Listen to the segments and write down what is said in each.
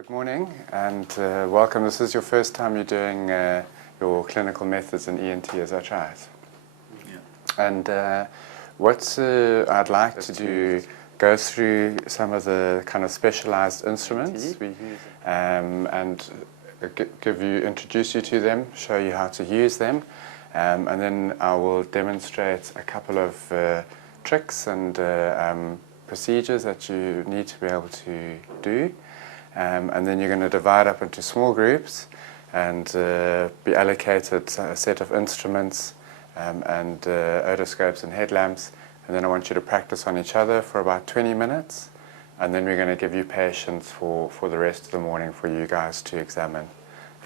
Good morning and welcome. This is your first time you're doing your clinical methods in ENT, is that right? Yeah. And what I'd like to do, go through some of the kind of specialized instruments and introduce you to them, show you how to use them, and then I will demonstrate a couple of tricks and procedures that you need to be able to do. And then you're going to divide up into small groups and be allocated a set of instruments and otoscopes and headlamps. And then I want you to practice on each other for about 20 minutes. And then we're going to give you patients for the rest of the morning for you guys to examine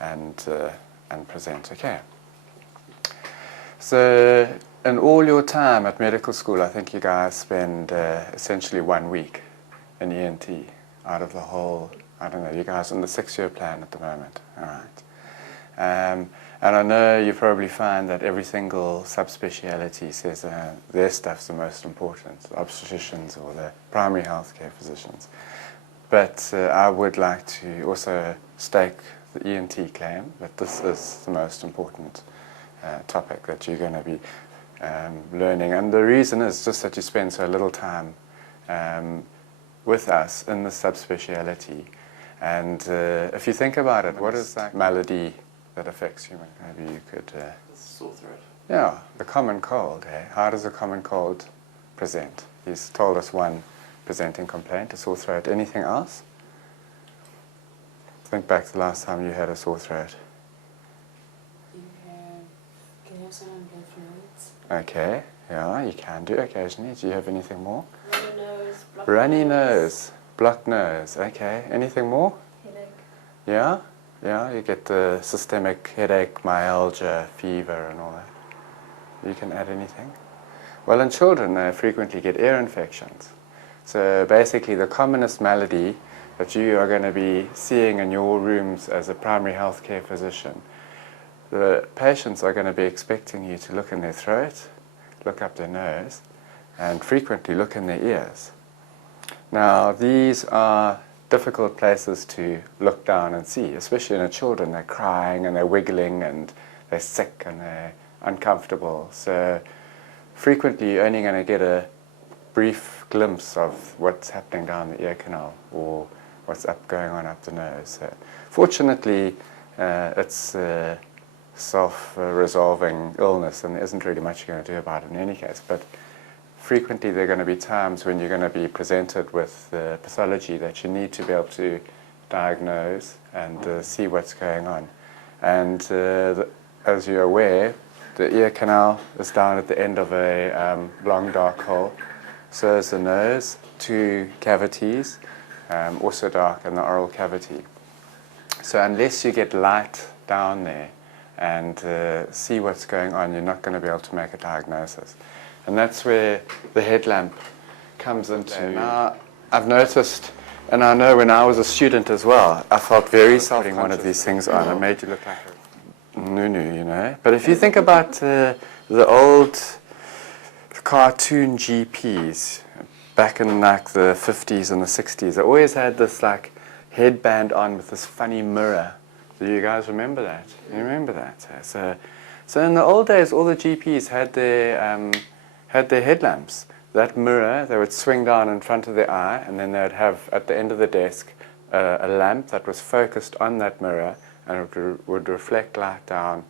and present. Okay. So in all your time at medical school, I think you guys spend essentially 1 week in ENT out of the whole. I don't know, you guys on the 6-year plan at the moment, all right. And I know you probably find that every single subspeciality says their stuff's the most important, the obstetricians or the primary healthcare physicians. But I would like to also stake the ENT claim that this is the most important topic that you're going to be learning. And the reason is just that you spend so little time with us in the subspeciality. And if you think about it, what is that malady that affects humans? Maybe you could... sore throat. Yeah, the common cold. Eh? How does a common cold present? He's told us one presenting complaint, a sore throat. Anything else? Think back to the last time you had a sore throat. Can you have some blood fluids? Okay, yeah, you can do occasionally. Do you have anything more? Runny nose, blocked Runny nose. Blocked nose, okay. Anything more? Headache. Yeah? Yeah, you get the systemic headache, myalgia, fever and all that. You can add anything? Well, in children, they frequently get ear infections. So basically the commonest malady that you are going to be seeing in your rooms as a primary healthcare physician, the patients are going to be expecting you to look in their throat, look up their nose, and frequently look in their ears. Now, these are difficult places to look down and see, especially in the children. They're crying and they're wiggling and they're sick and they're uncomfortable. So frequently you're only going to get a brief glimpse of what's happening down the ear canal or what's going on up the nose. So fortunately, it's a self-resolving illness and there isn't really much you're going to do about it in any case. But frequently there are going to be times when you're going to be presented with pathology that you need to be able to diagnose and see what's going on. And as you're aware, the ear canal is down at the end of a long dark hole. So is the nose, 2 cavities, also dark in the oral cavity. So unless you get light down there and see what's going on, you're not going to be able to make a diagnosis. And that's where the headlamp comes into. Now, I've noticed, and I know when I was a student as well, I felt very self-conscious. One of these things on, it made you look like a nunu, you know. But if you think about the old cartoon GPs back in like the 50s and the 60s, they always had this like headband on with this funny mirror. Do you guys remember that? You remember that? So in the old days, all the GPs had their headlamps. That mirror, they would swing down in front of their eye, and then they would have at the end of the desk a lamp that was focused on that mirror, and it would reflect light down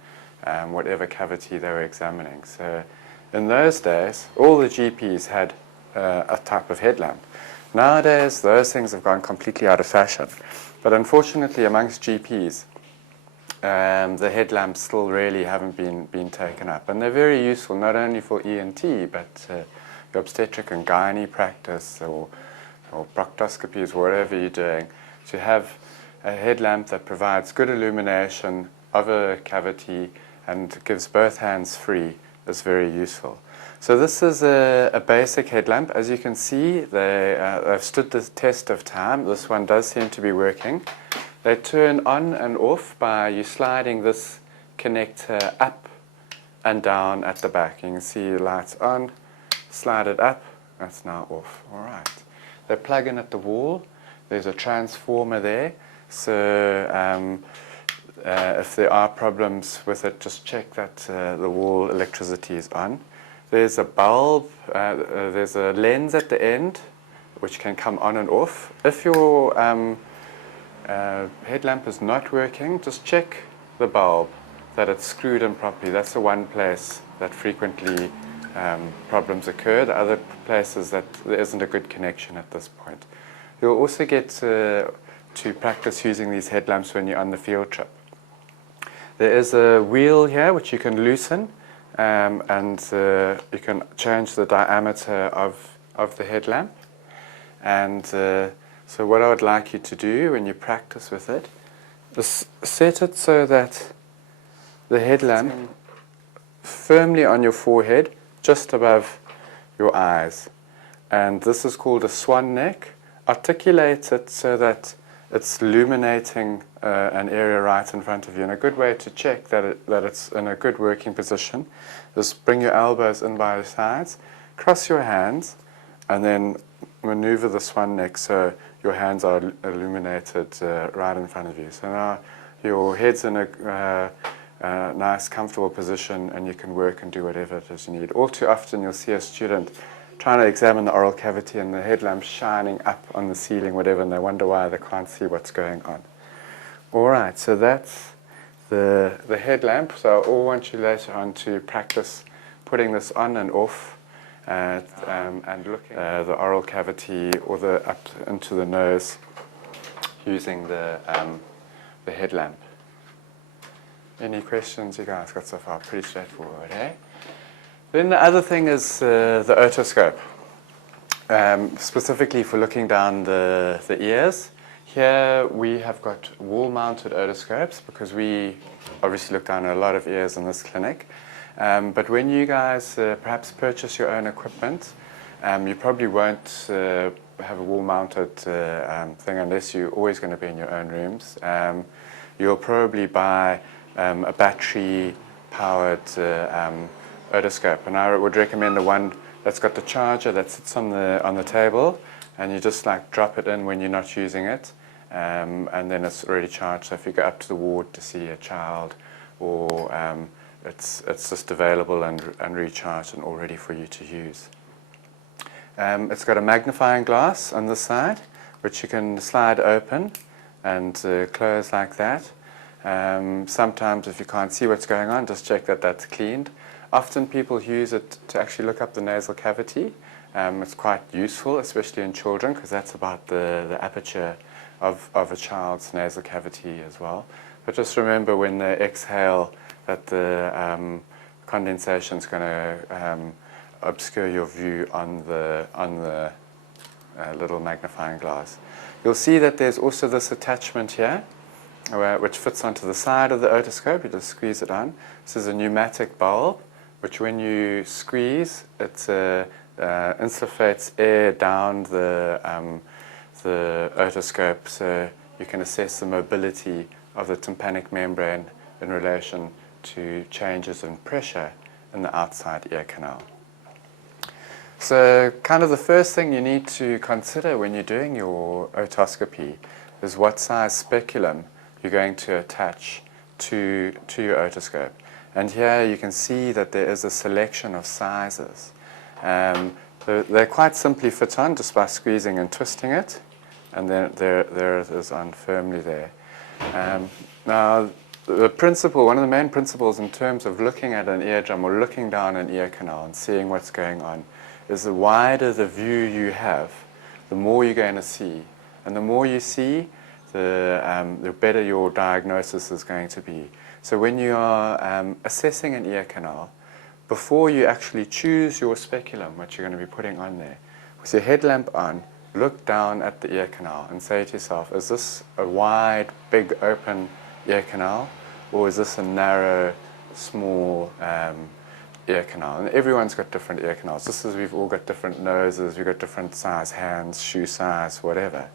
whatever cavity they were examining. So in those days, all the GPs had a type of headlamp. Nowadays, those things have gone completely out of fashion. But unfortunately, amongst GPs, the headlamps still really haven't been taken up. And they're very useful not only for ENT, but your obstetric and gynae practice or proctoscopies, whatever you're doing, to have a headlamp that provides good illumination of a cavity and gives both hands free is very useful. So this is a basic headlamp. As you can see, they've stood the test of time. This one does seem to be working. They turn on and off by you sliding this connector up and down at the back. You can see the lights on, slide it up, that's now off. All right. They plug in at the wall. There's a transformer there. So if there are problems with it, just check that the wall electricity is on. There's a bulb, there's a lens at the end which can come on and off. If your headlamp is not working, just check the bulb that it's screwed in properly. That's the one place that frequently problems occur. The other places that there isn't a good connection at this point. You'll also get to practice using these headlamps when you're on the field trip. There is a wheel here which you can loosen, and you can change the diameter of the headlamp. And so what I would like you to do when you practice with it is set it so that the headlamp firmly on your forehead, just above your eyes. And this is called a swan neck. Articulate it so that it's illuminating an area right in front of you. And a good way to check that it's in a good working position is bring your elbows in by the sides, cross your hands, and then maneuver the swan neck so your hands are illuminated right in front of you. So now your head's in a nice, comfortable position, and you can work and do whatever it is you need. All too often you'll see a student trying to examine the oral cavity and the headlamp's shining up on the ceiling, whatever, and they wonder why they can't see what's going on. All right, so that's the headlamp. So I all want you later on to practice putting this on and off and looking at the oral cavity or the up into the nose using the headlamp. Any questions you guys got so far? Pretty straightforward, eh? Then the other thing is the otoscope, specifically for looking down the ears. Here we have got wall-mounted otoscopes because we obviously look down a lot of ears in this clinic. But when you guys perhaps purchase your own equipment, you probably won't have a wall-mounted thing unless you're always going to be in your own rooms. You'll probably buy a battery-powered otoscope, and I would recommend the one that's got the charger that sits on the table, and you just like drop it in when you're not using it, and then it's already charged. So if you go up to the ward to see a child, or it's just available and recharged and all ready for you to use. It's got a magnifying glass on the side, which you can slide open and close like that. Sometimes if you can't see what's going on, just check that that's cleaned. Often people use it to actually look up the nasal cavity. It's quite useful, especially in children, because that's about the aperture of a child's nasal cavity as well. But just remember when they exhale that the condensation is going to obscure your view on the little magnifying glass. You'll see that there's also this attachment here, which fits onto the side of the otoscope. You just squeeze it on. This is a pneumatic bulb, which when you squeeze, it insufflates air down the otoscope, so you can assess the mobility of the tympanic membrane in relation to changes in pressure in the outside ear canal. So kind of the first thing you need to consider when you're doing your otoscopy is what size speculum you're going to attach to your otoscope. And here you can see that there is a selection of sizes. They're quite simply fit on just by squeezing and twisting it, and then there it is on firmly there. Now, the principle, one of the main principles in terms of looking at an eardrum or looking down an ear canal and seeing what's going on is the wider the view you have, the more you're going to see. And the more you see, the better your diagnosis is going to be. So when you are assessing an ear canal, before you actually choose your speculum, what you're going to be putting on there, with your headlamp on, look down at the ear canal and say to yourself, is this a wide, big, open ear canal, or is this a narrow, small ear canal? And everyone's got different ear canals. Just as we've all got different noses, we've got different size hands, shoe size, whatever.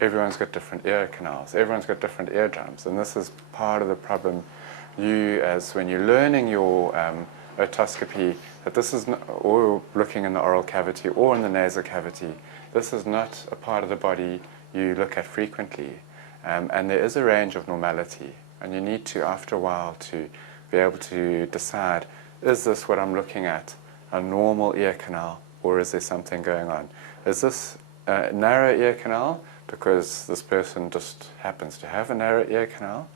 Everyone's got different ear canals. Everyone's got different eardrums. And this is part of the problem when you're learning your otoscopy, that this is not, or looking in the oral cavity or in the nasal cavity, this is not a part of the body you look at frequently. And there is a range of normality, and you need to, after a while, to be able to decide, is this what I'm looking at, a normal ear canal, or is there something going on? Is this a narrow ear canal because this person just happens to have a narrow ear canal,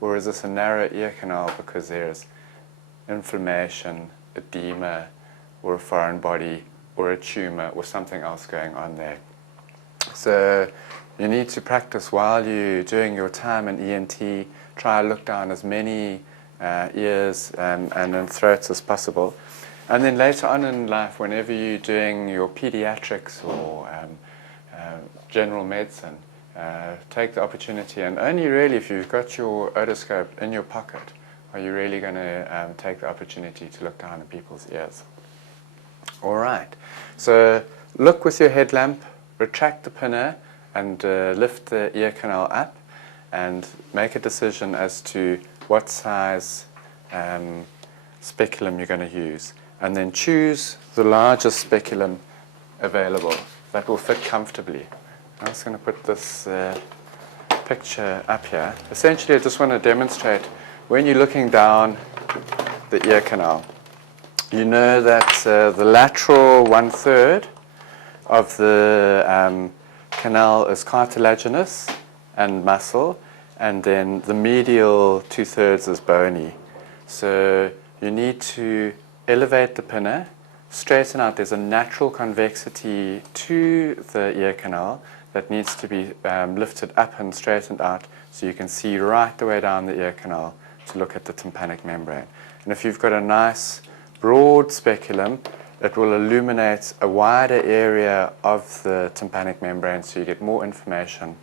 or is this a narrow ear canal because there's inflammation, edema, or a foreign body, or a tumor, or something else going on there? So you need to practice while you're doing your time in ENT. Try to look down as many ears and throats as possible. And then later on in life, whenever you're doing your pediatrics or general medicine, take the opportunity, and only really if you've got your otoscope in your pocket are you really going to take the opportunity to look down at people's ears. All right, so look with your headlamp, retract the pinna, and lift the ear canal up, and make a decision as to what size speculum you're going to use. And then choose the largest speculum available that will fit comfortably. I'm just going to put this picture up here. Essentially, I just want to demonstrate when you're looking down the ear canal, you know that the lateral 1/3 of the canal is cartilaginous and muscle, and then the medial 2/3 is bony. So you need to elevate the pinna, straighten out. There's a natural convexity to the ear canal that needs to be lifted up and straightened out so you can see right the way down the ear canal to look at the tympanic membrane. And if you've got a nice broad speculum, it will illuminate a wider area of the tympanic membrane so you get more information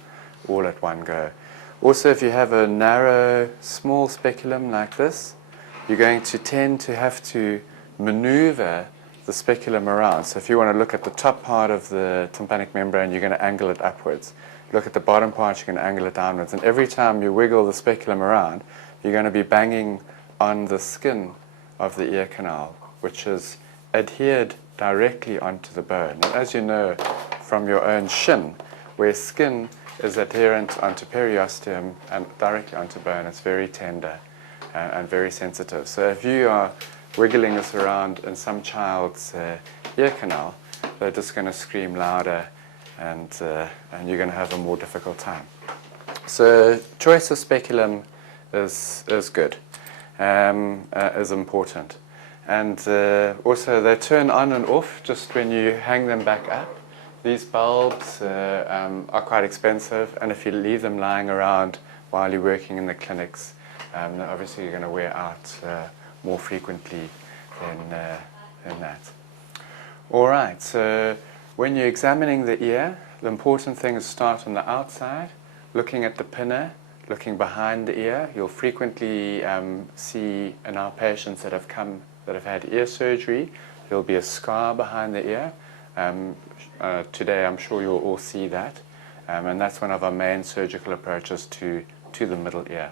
all at one go. Also, if you have a narrow, small speculum like this, you're going to tend to have to maneuver the speculum around. So if you want to look at the top part of the tympanic membrane, you're going to angle it upwards. Look at the bottom part, you're going to angle it downwards. And every time you wiggle the speculum around, you're going to be banging on the skin of the ear canal, which is adhered directly onto the bone. And as you know from your own shin, where skin is adherent onto periosteum and directly onto bone, it's very tender and very sensitive. So if you are wiggling this around in some child's ear canal, they're just going to scream louder, and you're going to have a more difficult time. So choice of speculum is good, is important. And also they turn on and off just when you hang them back up. These bulbs are quite expensive, and if you leave them lying around while you're working in the clinics, obviously you're going to wear out more frequently than that. All right, so when you're examining the ear, the important thing is start on the outside, looking at the pinna, looking behind the ear. You'll frequently see in our patients that have had ear surgery, there'll be a scar behind the ear. Today I'm sure you'll all see that, and that's one of our main surgical approaches to the middle ear.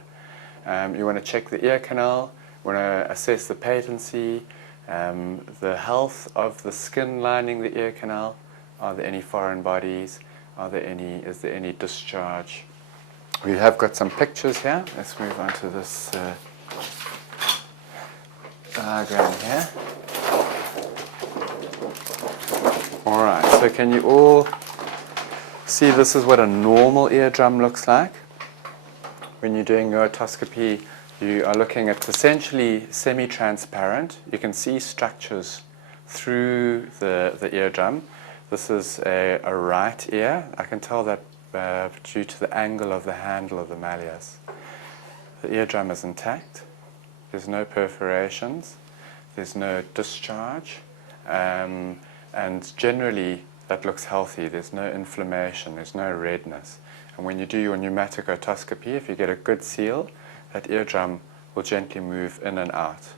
You want to check the ear canal, you want to assess the patency, the health of the skin lining the ear canal. Are there any foreign bodies? Is there any discharge? We have got some pictures here. Let's move on to this diagram here. All right, so can you all see this is what a normal eardrum looks like? When you're doing your otoscopy, you are looking at essentially semi-transparent. You can see structures through the eardrum. This is a right ear. I can tell that due to the angle of the handle of the malleus. The eardrum is intact. There's no perforations. There's no discharge. And generally, that looks healthy. There's no inflammation. There's no redness. And when you do your pneumatic otoscopy, if you get a good seal, that eardrum will gently move in and out.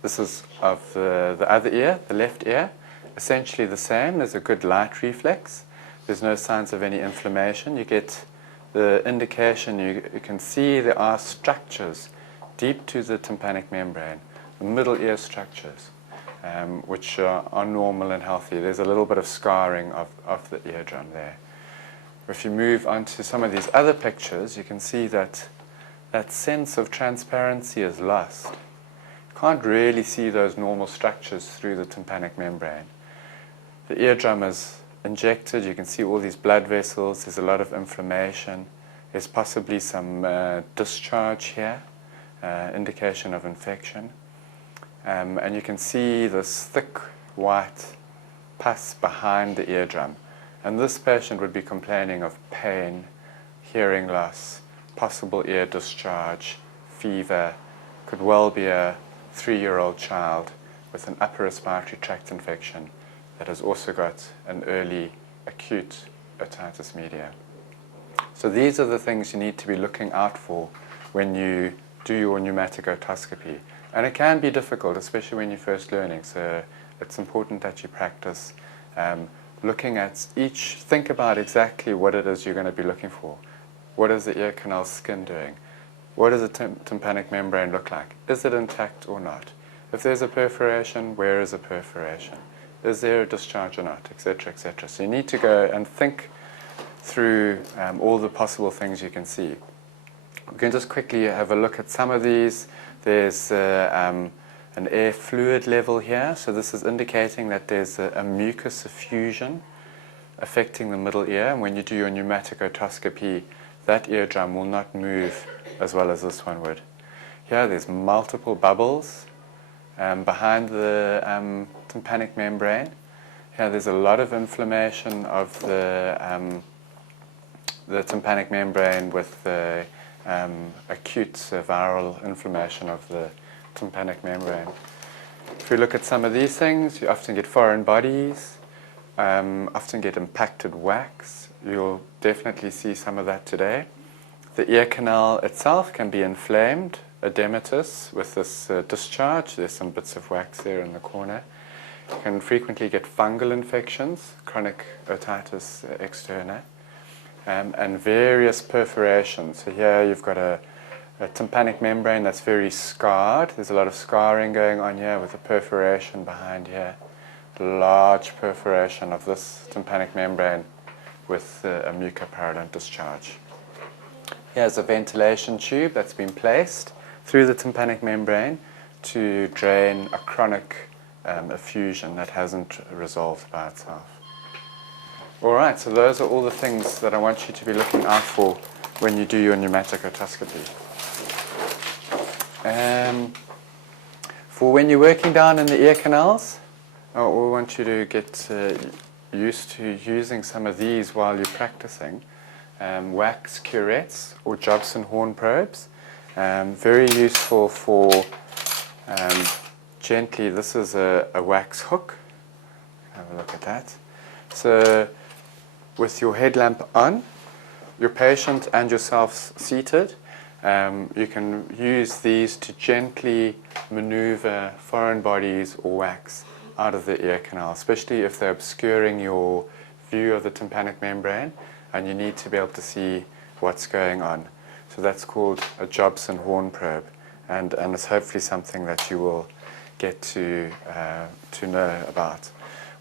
This is of the other ear, the left ear. Essentially the same. There's a good light reflex. There's no signs of any inflammation. You get the indication, you can see there are structures deep to the tympanic membrane, the middle ear structures, which are normal and healthy. There's a little bit of scarring of the eardrum there. If you move on to some of these other pictures, you can see that that sense of transparency is lost. You can't really see those normal structures through the tympanic membrane. The eardrum is injected, you can see all these blood vessels, there's a lot of inflammation, there's possibly some discharge here, indication of infection. And you can see this thick white pus behind the eardrum. And this patient would be complaining of pain, hearing loss, possible ear discharge, fever, could well be a 3-year-old child with an upper respiratory tract infection that has also got an early acute otitis media. So these are the things you need to be looking out for when you do your pneumatic otoscopy. And it can be difficult, especially when you're first learning, so it's important that you practice looking at each, think about exactly what it is you're going to be looking for. What is the ear canal skin doing? What does the tympanic membrane look like? Is it intact or not? If there's a perforation, where is the perforation? Is there a discharge or not, etc., etc. So you need to go and think through all the possible things you can see. We can just quickly have a look at some of these. There's an air fluid level here, so this is indicating that there's a mucus effusion affecting the middle ear, and when you do your pneumatic otoscopy, that eardrum will not move as well as this one would. Here there's multiple bubbles behind the tympanic membrane. Here there's a lot of inflammation of the tympanic membrane with the acute viral inflammation of the tympanic membrane. If we look at some of these things, you often get foreign bodies, often get impacted wax. You'll definitely see some of that today. The ear canal itself can be inflamed, edematous, with this discharge. There's some bits of wax there in the corner. You can frequently get fungal infections, chronic otitis externa, and various perforations. So here you've got a tympanic membrane that's very scarred. There's a lot of scarring going on here with a perforation behind here. Large perforation of this tympanic membrane with a mucopurulent discharge. Here's a ventilation tube that's been placed through the tympanic membrane to drain a chronic effusion that hasn't resolved by itself. Alright, so those are all the things that I want you to be looking out for when you do your pneumatic otoscopy. For when you're working down in the ear canals, we want you to get used to using some of these while you're practicing. Wax curettes or Jobson horn probes. Very useful for gently, this is a wax hook. Have a look at that. So with your headlamp on, your patient and yourself seated, you can use these to gently maneuver foreign bodies or wax out of the ear canal, especially if they're obscuring your view of the tympanic membrane and you need to be able to see what's going on. So that's called a Jobson horn probe, and it's hopefully something that you will get to know about.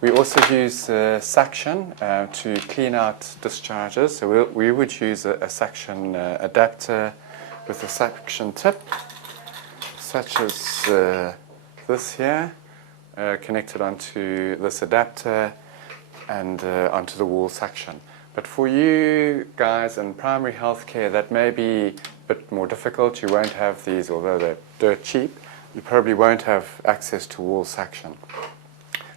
We also use suction to clean out discharges. So we would use a suction adapter with a suction tip, such as this here, connected onto this adapter and onto the wall suction. But for you guys in primary healthcare, that may be a bit more difficult. You won't have these, although they're dirt cheap. You probably won't have access to wall suction.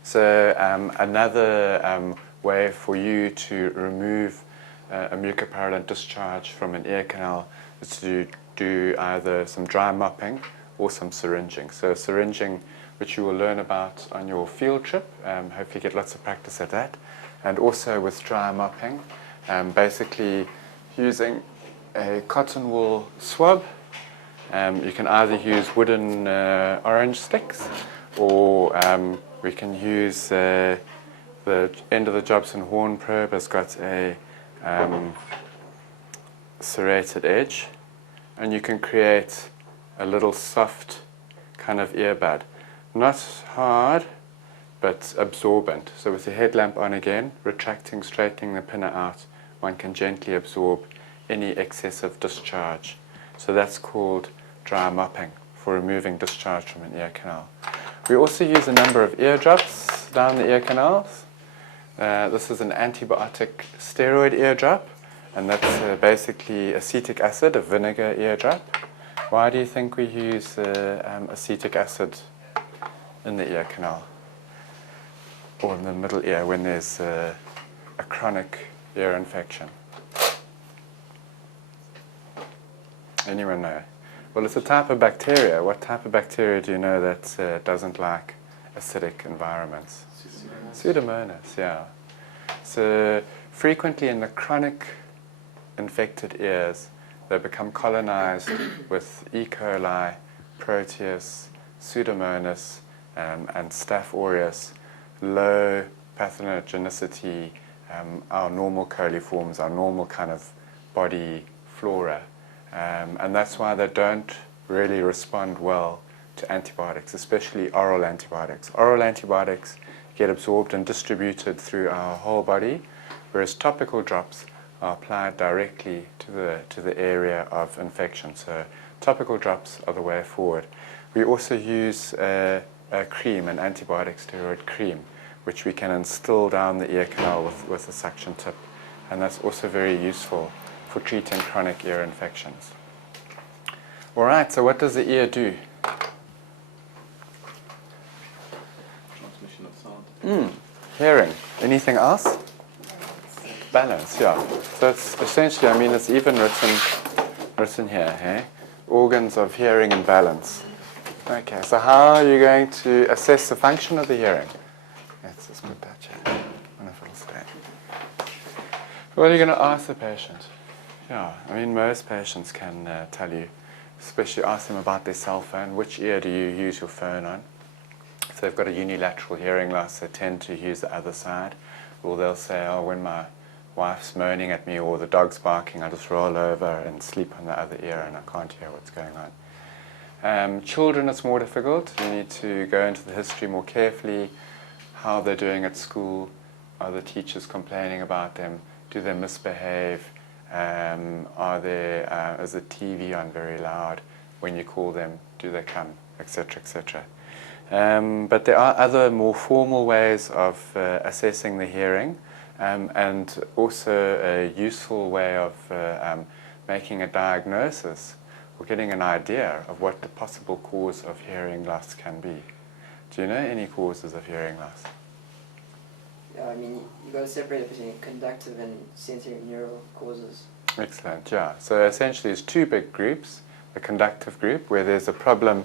So another way for you to remove a mucopurulent discharge from an ear canal is to do either some dry mopping or some syringing. So syringing, which you will learn about on your field trip, hopefully get lots of practice at that. And also with dry mopping, basically using a cotton wool swab. You can either use wooden orange sticks, or we can use the end of the Jobson horn probe has got a serrated edge, and you can create a little soft kind of earbud. Not hard, but absorbent. So with the headlamp on again, retracting, straightening the pinner out one can gently absorb any excessive discharge. So that's called dry mopping, for removing discharge from an ear canal. We also use a number of ear drops down the ear canals. This is an antibiotic steroid ear drop, and that's basically acetic acid, a vinegar ear drop. Why do you think we use acetic acid in the ear canal or in the middle ear when there's a chronic ear infection? Anyone know? Well, it's a type of bacteria. What type of bacteria do you know that doesn't like acidic environments? Pseudomonas, yeah. So frequently in the chronic infected ears, they become colonized with E. coli, Proteus, Pseudomonas, and Staph aureus, low pathogenicity, our normal coliforms, our normal kind of body flora. And that's why they don't really respond well to antibiotics, especially oral antibiotics. Oral antibiotics get absorbed and distributed through our whole body, whereas topical drops are applied directly to the area of infection. So topical drops are the way forward. We also use a cream, an antibiotic steroid cream, which we can instill down the ear canal with a suction tip. And that's also very useful for treating chronic ear infections. All right, so what does the ear do? Transmission of sound. Hearing. Anything else? Balance, yeah. So it's essentially, I mean, it's even written here, hey? Organs of hearing and balance. Okay, so how are you going to assess the function of the hearing? Let's just put that here. Wonderful stay. What are you going to ask the patient? Yeah, I mean, most patients can tell you, especially ask them about their cell phone. Which ear do you use your phone on? If they've got a unilateral hearing loss, they tend to use the other side. Or they'll say, oh, when my wife's moaning at me or the dog's barking, I just roll over and sleep on the other ear and I can't hear what's going on. Children, it's more difficult. You need to go into the history more carefully, how they're doing at school, are the teachers complaining about them, do they misbehave, is the TV on very loud when you call them, do they come, etc., etc. But there are other more formal ways of assessing the hearing, and also a useful way of making a diagnosis or getting an idea of what the possible cause of hearing loss can be. Do you know any causes of hearing loss? Yeah, I mean, you got to separate between conductive and sensory neural causes. Excellent, yeah. So essentially there's two big groups. The conductive group, where there's a problem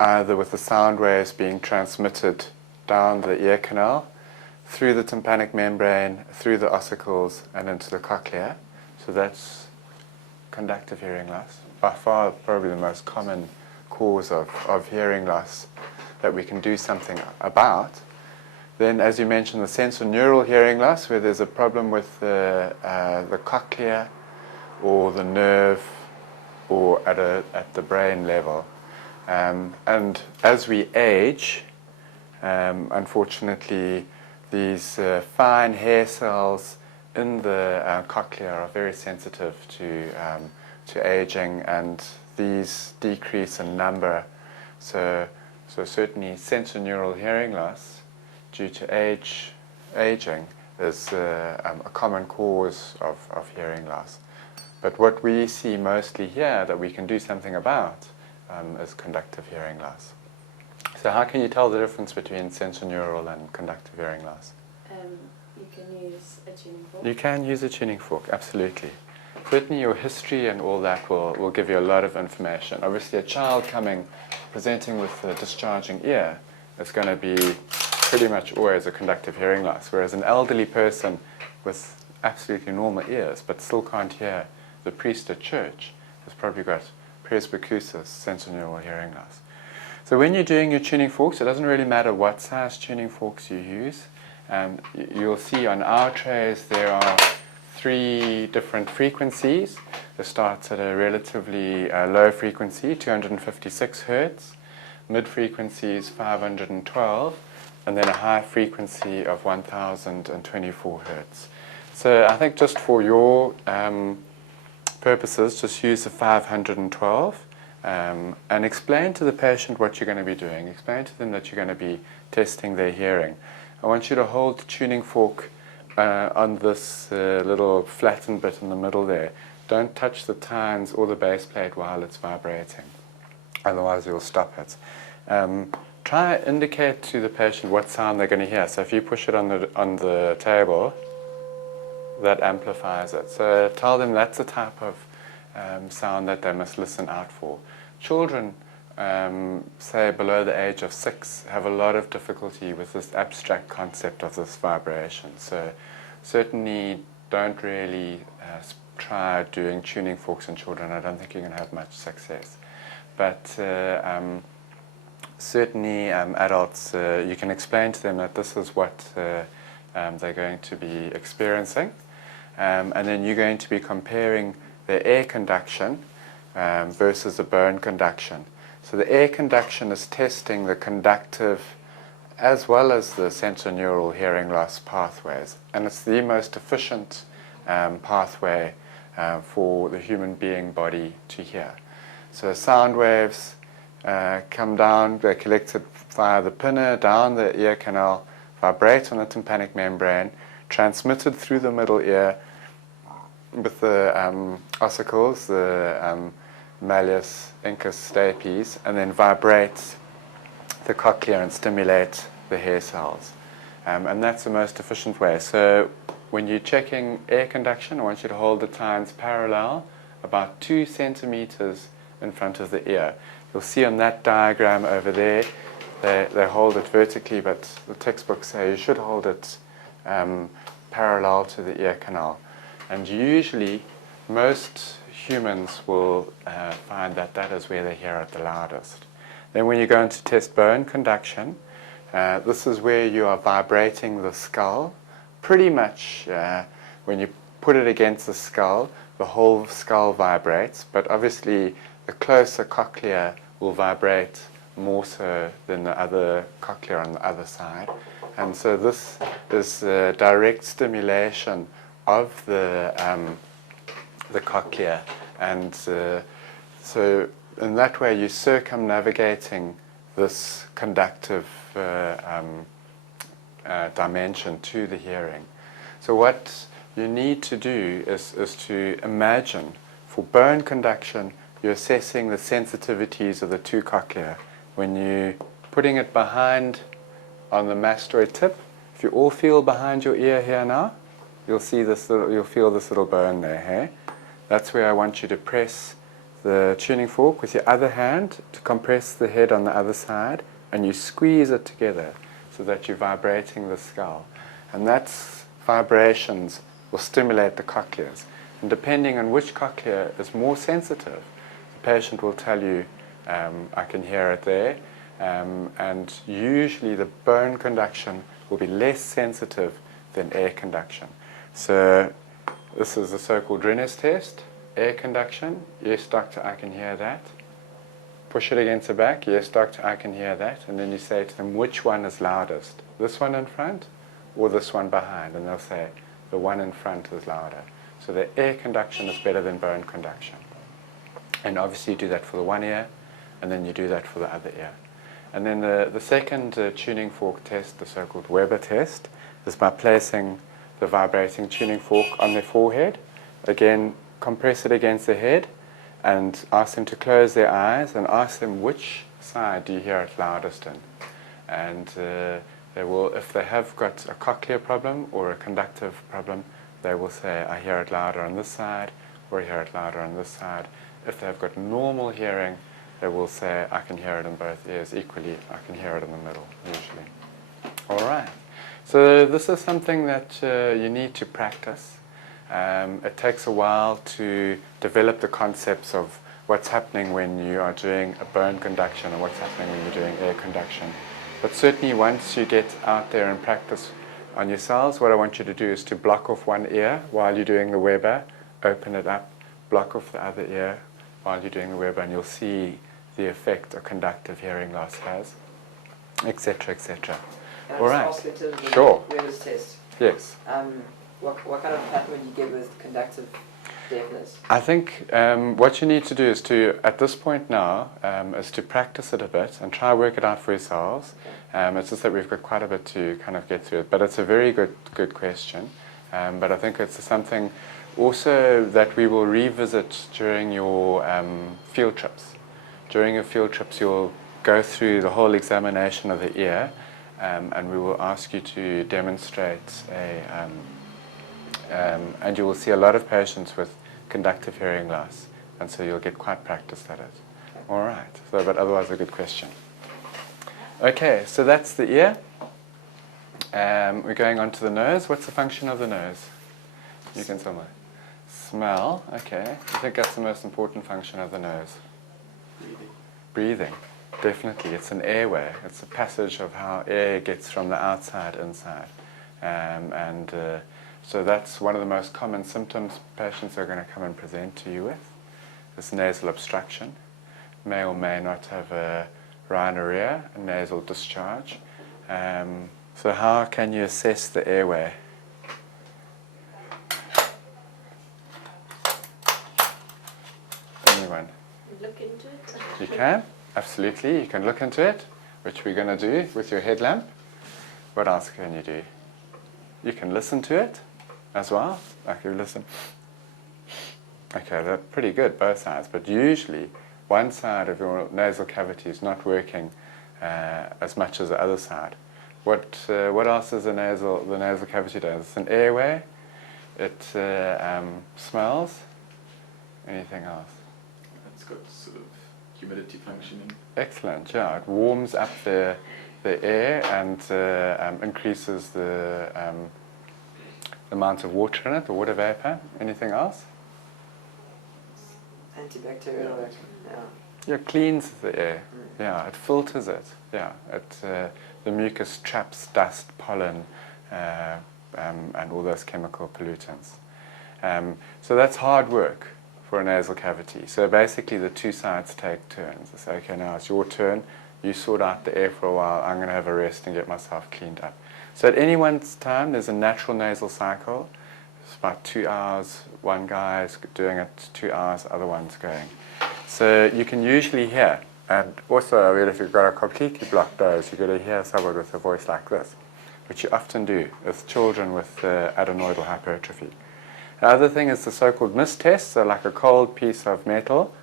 either with the sound waves being transmitted down the ear canal, through the tympanic membrane, through the ossicles, and into the cochlea. So that's conductive hearing loss. By far, probably the most common cause of hearing loss that we can do something about. Then, as you mentioned, the sensorineural hearing loss, where there's a problem with the cochlea or the nerve or at the brain level. And as we age, unfortunately, these fine hair cells in the cochlea are very sensitive to aging, and these decrease in number. So certainly sensorineural hearing loss due to aging is a common cause of hearing loss. But what we see mostly here that we can do something about is conductive hearing loss. So how can you tell the difference between sensorineural and conductive hearing loss? You can use a tuning fork. You can use a tuning fork, absolutely. Certainly your history and all that will give you a lot of information. Obviously a child presenting with a discharging ear is going to be pretty much always a conductive hearing loss, whereas an elderly person with absolutely normal ears but still can't hear the priest at church has probably got presbycusis, sensorineural hearing loss. So when you're doing your tuning forks, it doesn't really matter what size tuning forks you use. You'll see on our trays there are 3 different frequencies. It starts at a relatively low frequency, 256 Hertz, mid frequency is 512, and then a high frequency of 1024 Hertz. So I think just for your purposes, just use the 512 and explain to the patient what you're going to be doing. Explain to them that you're going to be testing their hearing. I want you to hold the tuning fork on this little flattened bit in the middle there. Don't touch the tines or the base plate while it's vibrating, otherwise you'll stop it. Try to indicate to the patient what sound they're going to hear. So if you push it on the table, that amplifies it. So tell them that's the type of sound that they must listen out for. Children, say below the age of 6, have a lot of difficulty with this abstract concept of this vibration. So certainly don't really try doing tuning forks in children. I don't think you're going to have much success. But certainly adults, you can explain to them that this is what they're going to be experiencing. And then you're going to be comparing the air conduction versus the bone conduction. So the air conduction is testing the conductive as well as the sensorineural hearing loss pathways. And it's the most efficient pathway for the human being body to hear. So sound waves come down, they're collected via the pinna, down the ear canal, vibrate on the tympanic membrane, transmitted through the middle ear with the ossicles, the malleus, incus, stapes, and then vibrate the cochlea and stimulate the hair cells. And that's the most efficient way. So when you're checking air conduction, I want you to hold the tines parallel, about 2 centimeters in front of the ear. You'll see on that diagram over there, they hold it vertically, but the textbooks say you should hold it parallel to the ear canal. And usually, most humans will find that that is where they hear it the loudest. Then when you go into test bone conduction, this is where you are vibrating the skull. Pretty much when you put it against the skull, the whole skull vibrates, but obviously the closer cochlea will vibrate more so than the other cochlea on the other side. And so this is direct stimulation of the cochlea, and so in that way you're circumnavigating this conductive dimension to the hearing. So what you need to do is to imagine, for bone conduction, you're assessing the sensitivities of the two cochlea. When you're putting it behind on the mastoid tip, if you all feel behind your ear here now, you'll see this you'll feel this little bone there, hey? That's where I want you to press the tuning fork with your other hand to compress the head on the other side, and you squeeze it together so that you're vibrating the skull. And that's vibrations will stimulate the cochleas. And depending on which cochlea is more sensitive, the patient will tell you, I can hear it there. And usually the bone conduction will be less sensitive than air conduction. So this is the so-called Rinner's test. Air conduction, yes doctor, I can hear that. Push it against the back, yes doctor, I can hear that. And then you say to them, which one is loudest? This one in front or this one behind? And they'll say, the one in front is louder. So the air conduction is better than bone conduction. And obviously you do that for the one ear, and then you do that for the other ear. And then the second tuning fork test, the so-called Weber test, is by placing the vibrating tuning fork on their forehead. Again, compress it against the head and ask them to close their eyes and ask them which side do you hear it loudest in. And they will, if they have got a cochlear problem or a conductive problem, they will say, I hear it louder on this side, or I hear it louder on this side. If they've got normal hearing, they will say, I can hear it in both ears equally, I can hear it in the middle, usually. All right. So this is something that you need to practice. It takes a while to develop the concepts of what's happening when you are doing a bone conduction and what's happening when you're doing air conduction. But certainly once you get out there and practice on yourselves, what I want you to do is to block off one ear while you're doing the Weber, open it up, block off the other ear while you're doing the Weber, and you'll see the effect a conductive hearing loss has, etc., etc. All right. Ask in terms of Sure. Weber's test. Yes. What kind of pattern would you get with conductive deafness? I think what you need to do is to, at this point now, is to practice it a bit and try work it out for yourselves. It's just that we've got quite a bit to kind of get through it, but it's a very good question. But I think it's something also that we will revisit during your field trips. During your field trips, you'll go through the whole examination of the ear, and we will ask you to demonstrate and you will see a lot of patients with conductive hearing loss, and so you'll get quite practiced at it. All right, so, but otherwise a good question. Okay, so that's the ear. We're going on to the nose. What's the function of the nose? You can tell me. Smell, okay. I think that's the most important function of the nose. Breathing, definitely. It's an airway. It's a passage of how air gets from the outside inside. So that's one of the most common symptoms patients are going to come and present to you with. This nasal obstruction. May or may not have a rhinorrhea, a nasal discharge. So how can you assess the airway? Anyone? Look into it. You can, absolutely. You can look into it, which we're going to do with your headlamp. What else can you do? You can listen to it as well. Like you listen. Okay, they're pretty good, both sides. But usually, one side of your nasal cavity is not working as much as the other side. What else is the nasal cavity does? It's an airway. It smells. Anything else? It's got sort of humidity functioning. Excellent. Yeah, it warms up the air and increases the amount of water in it, the water vapor. Anything else? Antibacterial. Yeah. Yeah, it cleans the air. Yeah, it filters it. Yeah, the mucus traps dust, pollen, and all those chemical pollutants. So that's hard work for a nasal cavity. So basically the two sides take turns. They say, okay, now it's your turn. You sort out the air for a while. I'm going to have a rest and get myself cleaned up. So at any one time, there's a natural nasal cycle. It's about 2 hours. One guy is doing it 2 hours, other one's going. So you can usually hear. And also, I mean, if you've got a completely blocked nose, you're going to hear someone with a voice like this, which you often do with children with adenoidal hypertrophy. The other thing is the so-called mist test, so like a cold piece of metal.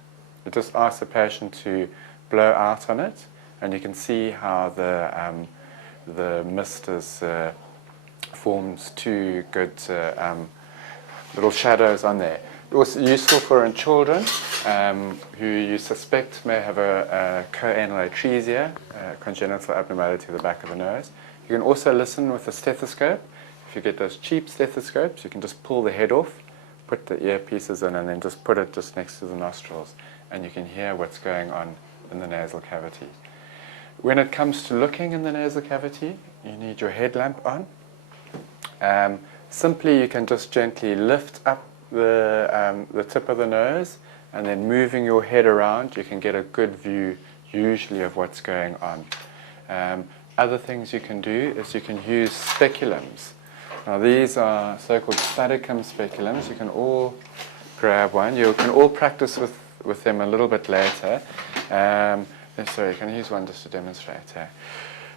You just ask the patient to blow out on it, and you can see how the mist is, forms two good little shadows on there. Also useful for in children who you suspect may have a choanal atresia, congenital abnormality of the back of the nose. You can also listen with a stethoscope. If you get those cheap stethoscopes, you can just pull the head off, put the earpieces in, and then just put it just next to the nostrils, and you can hear what's going on in the nasal cavity. When it comes to looking in the nasal cavity, you need your headlamp on. Simply, you can just gently lift up the tip of the nose, and then moving your head around, you can get a good view, usually, of what's going on. Other things you can do is you can use speculums. Now these are so-called Stadicum speculums. You can all grab one. You can all practice with them a little bit later. Sorry, can I use one just to demonstrate here?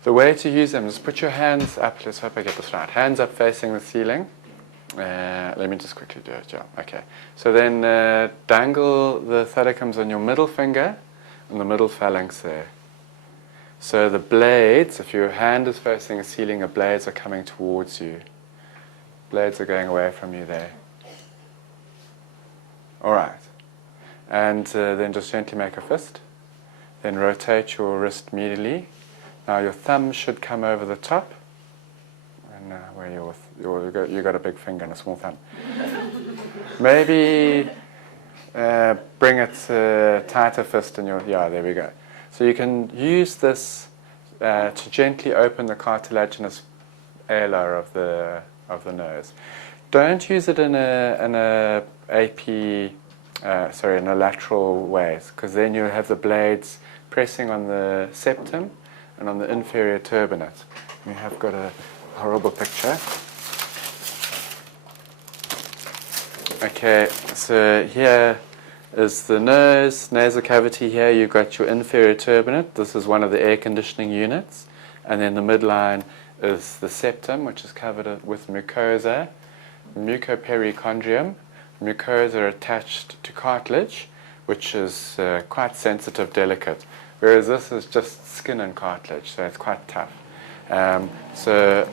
The way to use them is put your hands up. Let's hope I get this right. Hands up facing the ceiling. Let me just quickly do it, yeah. Okay. So then dangle the Stadicums on your middle finger and the middle phalanx there. So the blades, if your hand is facing the ceiling, the blades are coming towards you. Blades are going away from you there. All right. And then just gently make a fist. Then rotate your wrist medially. Now your thumb should come over the top. And where you got a big finger and a small thumb. Maybe bring it tighter fist in your, yeah, there we go. So you can use this to gently open the cartilaginous alar of the nose. Don't use it in a lateral way, because then you have the blades pressing on the septum and on the inferior turbinate. We have got a horrible picture. Okay, so here is the nose, nasal cavity here. You've got your inferior turbinate. This is one of the air conditioning units. And then the midline is the septum, which is covered with mucosa, mucoperichondrium. Mucosa attached to cartilage, which is quite sensitive, delicate. Whereas this is just skin and cartilage, so it's quite tough. So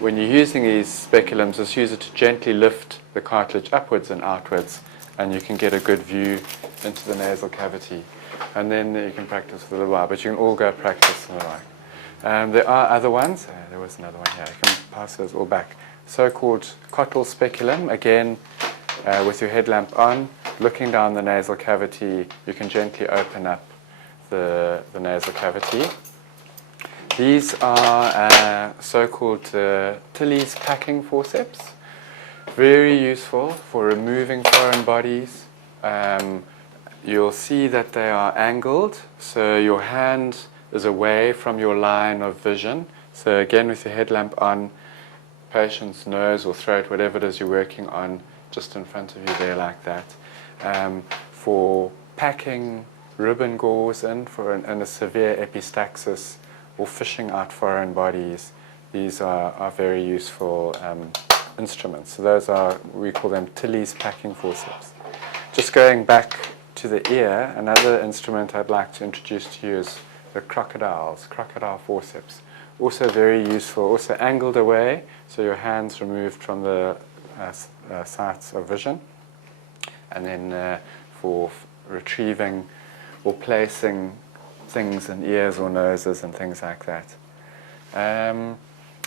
when you're using these speculums, just use it to gently lift the cartilage upwards and outwards, and you can get a good view into the nasal cavity. And then you can practice for a little while, but you can all go practice in the like. There are other ones. There was another one here. You can pass those all back. So-called cottal speculum, again, with your headlamp on, looking down the nasal cavity, you can gently open up the nasal cavity. These are so-called Tilly's packing forceps. Very useful for removing foreign bodies. You'll see that they are angled, so your hand is away from your line of vision. So again, with your headlamp on, patient's nose or throat, whatever it is you're working on, just in front of you there like that. For packing ribbon gauze in in a severe epistaxis or fishing out foreign bodies, these are very useful instruments. So those are, we call them Tilly's packing forceps. Just going back to the ear, another instrument I'd like to introduce to you is the crocodile forceps. Also very useful, also angled away, so your hands removed from the sights of vision. And then for retrieving or placing things in ears or noses and things like that.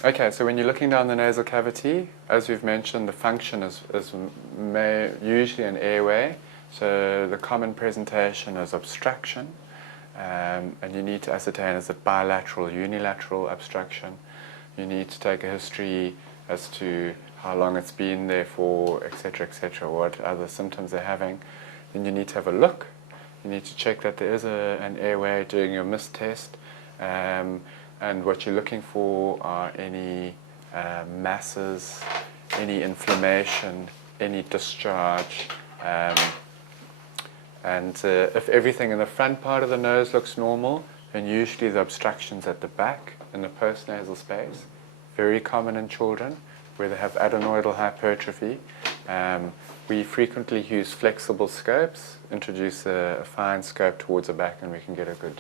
Okay, so when you're looking down the nasal cavity, as we've mentioned, the function is usually an airway. So the common presentation is obstruction, and you need to ascertain is it bilateral, unilateral obstruction. You need to take a history as to how long it's been there for, etc., what other symptoms they're having. Then you need to have a look. You need to check that there is an airway during your mist test. And what you're looking for are any masses, any inflammation, any discharge. And if everything in the front part of the nose looks normal, then usually the obstruction's at the back in the postnasal space. Very common in children where they have adenoidal hypertrophy. We frequently use flexible scopes, introduce a fine scope towards the back, and we can get a good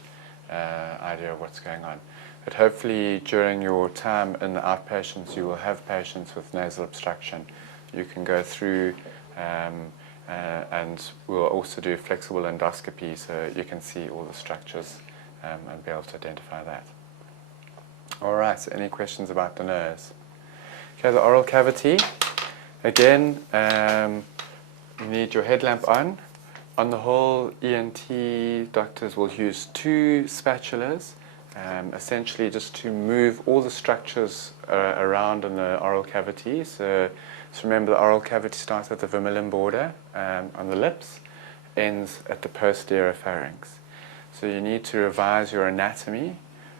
idea of what's going on. But hopefully during your time in the outpatients, you will have patients with nasal obstruction. You can go through and we'll also do flexible endoscopy so you can see all the structures and be able to identify that. All right, so any questions about the nose? Okay, the oral cavity. Again, you need your headlamp on. On the whole, ENT doctors will use two spatulas, essentially just to move all the structures around in the oral cavity. So remember, the oral cavity starts at the vermilion border on the lips, ends at the posterior pharynx. So you need to revise your anatomy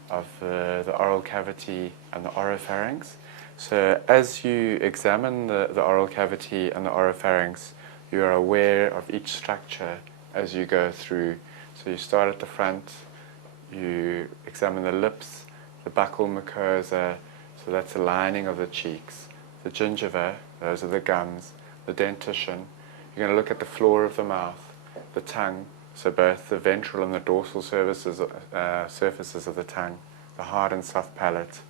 of the oral cavity and the oropharynx. So as you examine the oral cavity and the oropharynx, you are aware of each structure as you go through. So you start at the front, you examine the lips, the buccal mucosa, so that's the lining of the cheeks, the gingiva, those are the gums, the dentition. You're going to look at the floor of the mouth, the tongue, so both the ventral and the dorsal surfaces of the tongue, the hard and soft palate,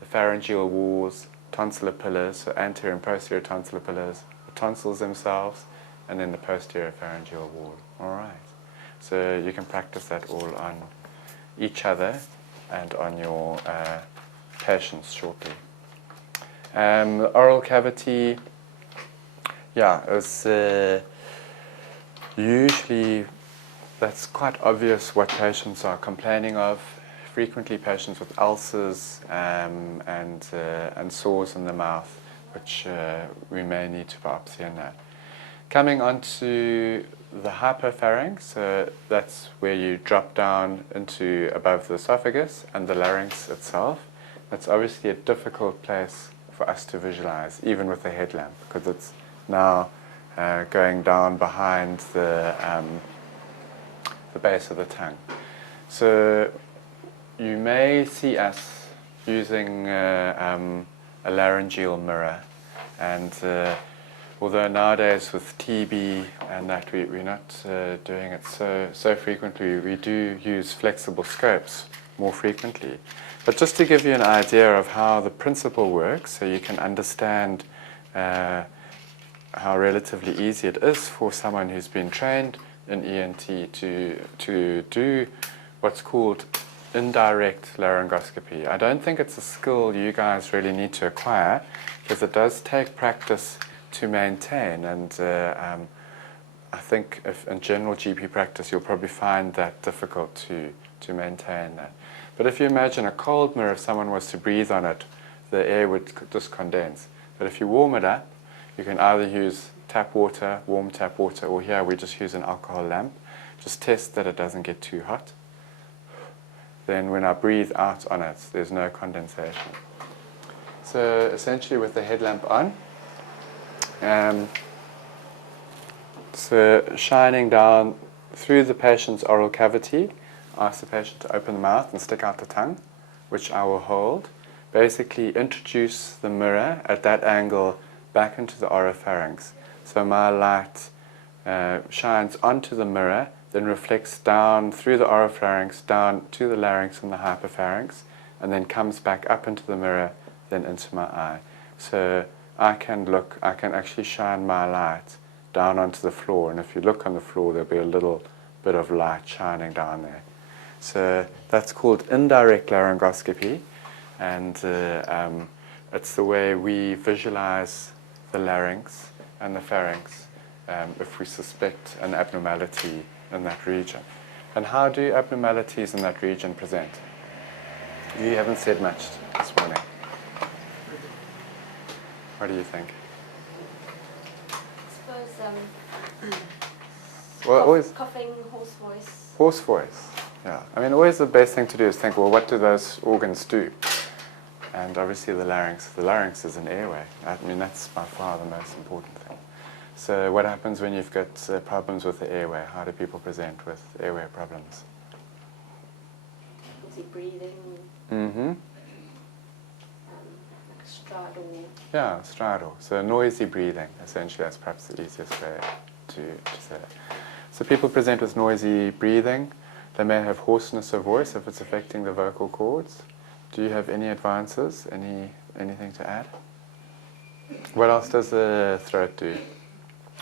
the pharyngeal walls, tonsillar pillars, so anterior and posterior tonsillar pillars, the tonsils themselves, and then the posterior pharyngeal wall. All right. So you can practice that all on each other and on your patients shortly. The oral cavity, is usually that's quite obvious what patients are complaining of. Frequently patients with ulcers and sores in the mouth, which we may need to biopsy in that. Coming on to the hypopharynx, that's where you drop down into above the esophagus and the larynx itself. That's obviously a difficult place for us to visualize, even with a headlamp, because it's now going down behind the base of the tongue. So you may see us using a laryngeal mirror, and although nowadays with TB and that we're not doing it so frequently, we do use flexible scopes more frequently. But just to give you an idea of how the principle works, so you can understand how relatively easy it is for someone who's been trained in ENT to do what's called indirect laryngoscopy. I don't think it's a skill you guys really need to acquire, because it does take practice to maintain, and I think if in general GP practice you'll probably find that difficult to maintain that. But if you imagine a cold mirror, if someone was to breathe on it, the air would just condense. But if you warm it up, you can either use tap water, warm tap water, or here we just use an alcohol lamp. Just test that it doesn't get too hot. Then when I breathe out on it, there's no condensation. So essentially with the headlamp on, so shining down through the patient's oral cavity, ask the patient to open the mouth and stick out the tongue, which I will hold. Basically introduce the mirror at that angle back into the oropharynx. So my light shines onto the mirror, then reflects down through the oropharynx, down to the larynx and the hypopharynx, and then comes back up into the mirror, then into my eye. So I can actually shine my light down onto the floor, and if you look on the floor, there'll be a little bit of light shining down there. So that's called indirect laryngoscopy, and it's the way we visualize the larynx and the pharynx if we suspect an abnormality in that region. And how do abnormalities in that region present? You haven't said much this morning. What do you think? I suppose Well, always coughing, hoarse voice. hoarse voice. Yeah, I mean, always the best thing to do is think, well, what do those organs do? And obviously the larynx is an airway. I mean, that's by far the most important thing. So what happens when you've got problems with the airway? How do people present with airway problems? Easy breathing, Mm-hmm. like straddle. Yeah, straddle. So noisy breathing, essentially, that's perhaps the easiest way to say it. So people present with noisy breathing. They may have hoarseness of voice if it's affecting the vocal cords. Do you have any advances? Anything to add? What else does the throat do?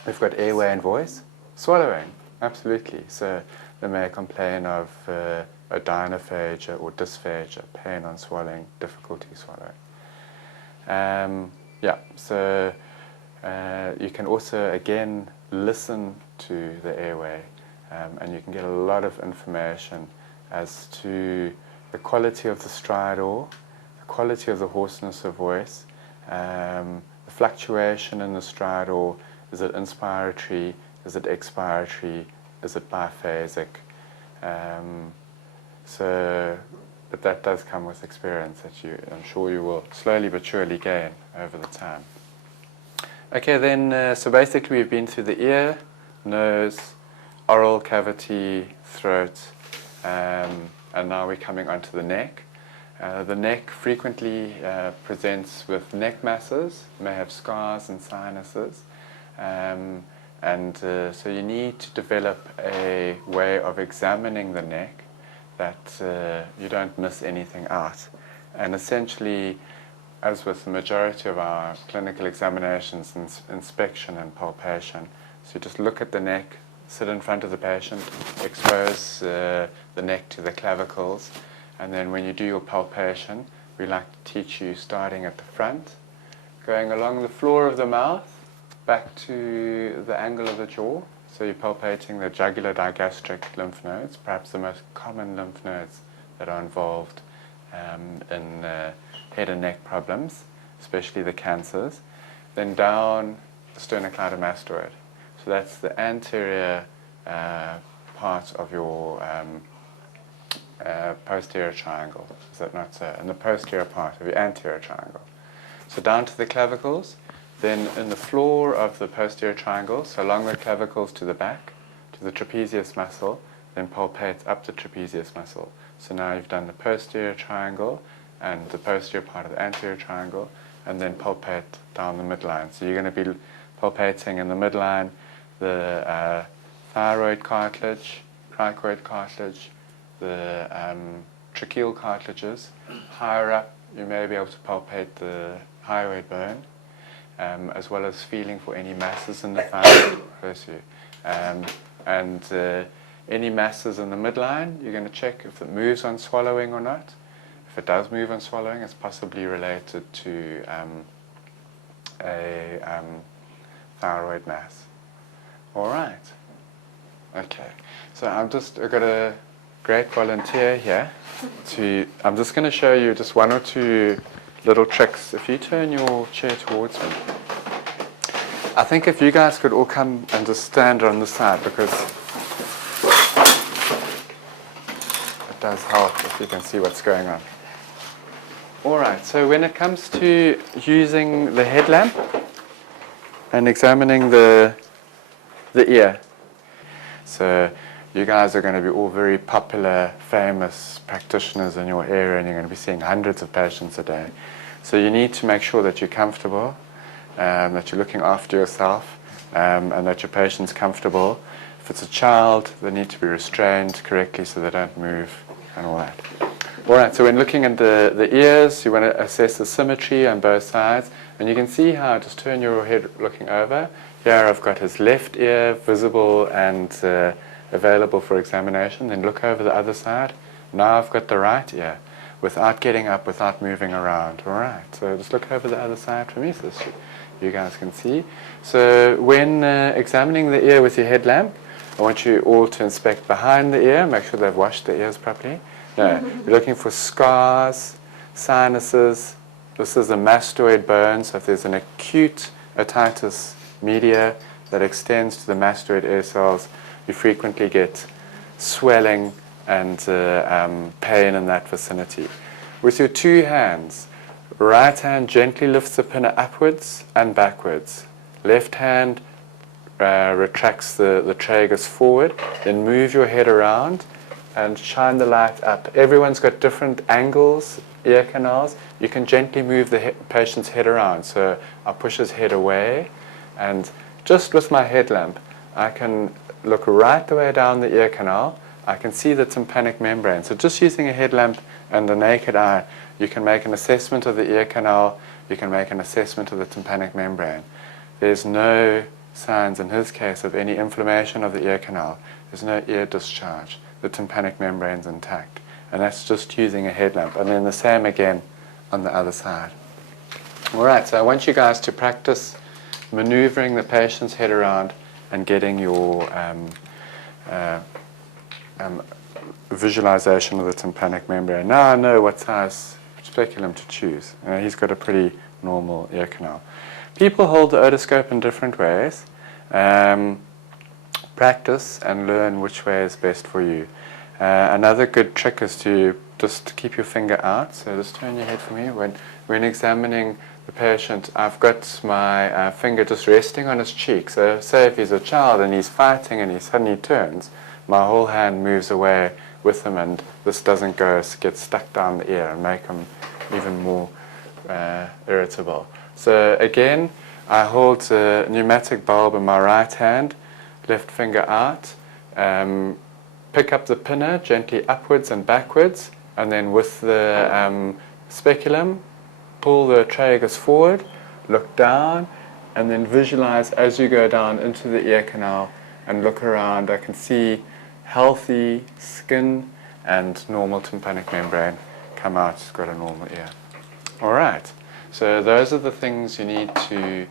We've got airway and voice. Swallowing, absolutely. So they may complain of odynophagia or dysphagia, pain on swallowing, difficulty swallowing. Yeah, so you can also, again, listen to the airway, and you can get a lot of information as to the quality of the stridor, the quality of the hoarseness of voice, the fluctuation in the stridor. Is it inspiratory? Is it expiratory? Is it biphasic? But that does come with experience that I'm sure you will slowly but surely gain over the time. Okay, then, so basically we've been through the ear, nose, oral cavity, throat, and now we're coming onto the neck. The neck frequently presents with neck masses, may have scars and sinuses, so you need to develop a way of examining the neck that you don't miss anything out. And essentially, as with the majority of our clinical examinations, inspection and palpation, so you just look at the neck, sit in front of the patient, expose the neck to the clavicles, and then when you do your palpation, we like to teach you starting at the front, going along the floor of the mouth, back to the angle of the jaw. So you're palpating the jugular digastric lymph nodes, perhaps the most common lymph nodes that are involved in head and neck problems, especially the cancers. Then down the sternocleidomastoid. So that's the anterior part of your posterior triangle. Is that not so? And the posterior part of your anterior triangle. So down to the clavicles, Then in the floor of the posterior triangle, so along the clavicles to the back, to the trapezius muscle, then palpate up the trapezius muscle. So now you've done the posterior triangle and the posterior part of the anterior triangle, and then palpate down the midline. So you're going to be palpating in the midline the thyroid cartilage, cricoid cartilage, the tracheal cartilages. Higher up, you may be able to palpate the hyoid bone, as well as feeling for any masses in the thyroid. Bless you. And any masses in the midline, you're going to check if it moves on swallowing or not. If it does move on swallowing, it's possibly related to a thyroid mass. All right. Okay. So I've got a great volunteer here. I'm just going to show you just one or two little tricks. If you turn your chair towards me, I think if you guys could all come and just stand on the side, because it does help if you can see what's going on. All right, so when it comes to using the headlamp and examining the ear, so you guys are going to be all very popular, famous practitioners in your area, and you're going to be seeing hundreds of patients a day. So you need to make sure that you're comfortable, that you're looking after yourself, and that your patient's comfortable. If it's a child, they need to be restrained correctly so they don't move and all that. All right, so when looking at the ears, you want to assess the symmetry on both sides. And you can see how, just turn your head looking over. Here I've got his left ear visible and available for examination. Then look over the other side. Now I've got the right ear without getting up, without moving around. All right, so just look over the other side for me so you guys can see. So when examining the ear with your headlamp, I want you all to inspect behind the ear, make sure they've washed the ears properly. No, you're looking for scars, sinuses. This is a mastoid bone, so if there's an acute otitis media that extends to the mastoid ear cells, you frequently get swelling and pain in that vicinity. With your two hands, right hand gently lifts the pinna upwards and backwards. Left hand retracts the tragus forward, then move your head around and shine the light up. Everyone's got different angles, ear canals. You can gently move the patient's head around. So I'll push his head away, and just with my headlamp, I can look right the way down the ear canal. I can see the tympanic membrane. So just using a headlamp and the naked eye, you can make an assessment of the ear canal, you can make an assessment of the tympanic membrane. There's no signs in his case of any inflammation of the ear canal. There's no ear discharge. The tympanic membrane's intact. And that's just using a headlamp. And then the same again on the other side. All right, so I want you guys to practice maneuvering the patient's head around and getting your visualization of the tympanic membrane. Now I know what size speculum to choose. He's got a pretty normal ear canal. People hold the otoscope in different ways. Practice and learn which way is best for you. Another good trick is to just keep your finger out. So just turn your head for me. When examining the patient, I've got my finger just resting on his cheek. So say if he's a child and he's fighting and he suddenly turns, my whole hand moves away with him, and this doesn't get stuck down the ear and make him even more irritable. So again, I hold a pneumatic bulb in my right hand, left finger out, pick up the pinna gently upwards and backwards, and then with the speculum, pull the tragus forward, look down, and then visualize as you go down into the ear canal and look around. I can see healthy skin and normal tympanic membrane come out. It's got a normal ear. All right, so those are the things you need to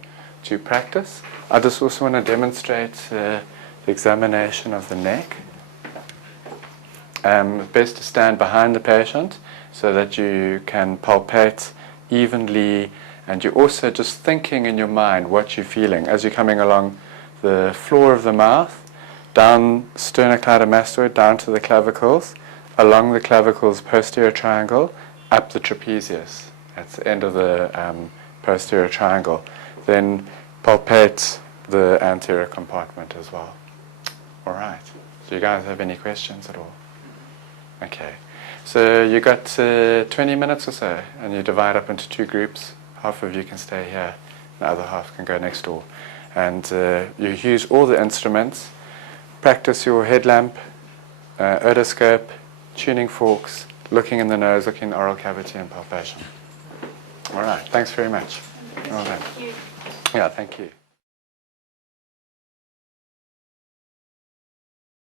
practice. I just also want to demonstrate the examination of the neck. Best to stand behind the patient so that you can palpate evenly, and you're also just thinking in your mind what you're feeling as you're coming along the floor of the mouth, down sternocleidomastoid, down to the clavicles, along the clavicles posterior triangle, up the trapezius. That's the end of the posterior triangle. then palpate the anterior compartment as well. All right. Do you guys have any questions at all? Okay. So you got 20 minutes or so, and you divide up into 2 groups. Half of you can stay here, the other half can go next door. And you use all the instruments, practice your headlamp, otoscope, tuning forks, looking in the nose, looking in the oral cavity, and palpation. All right, thanks very much. Well done. Thank you. Yeah, thank you.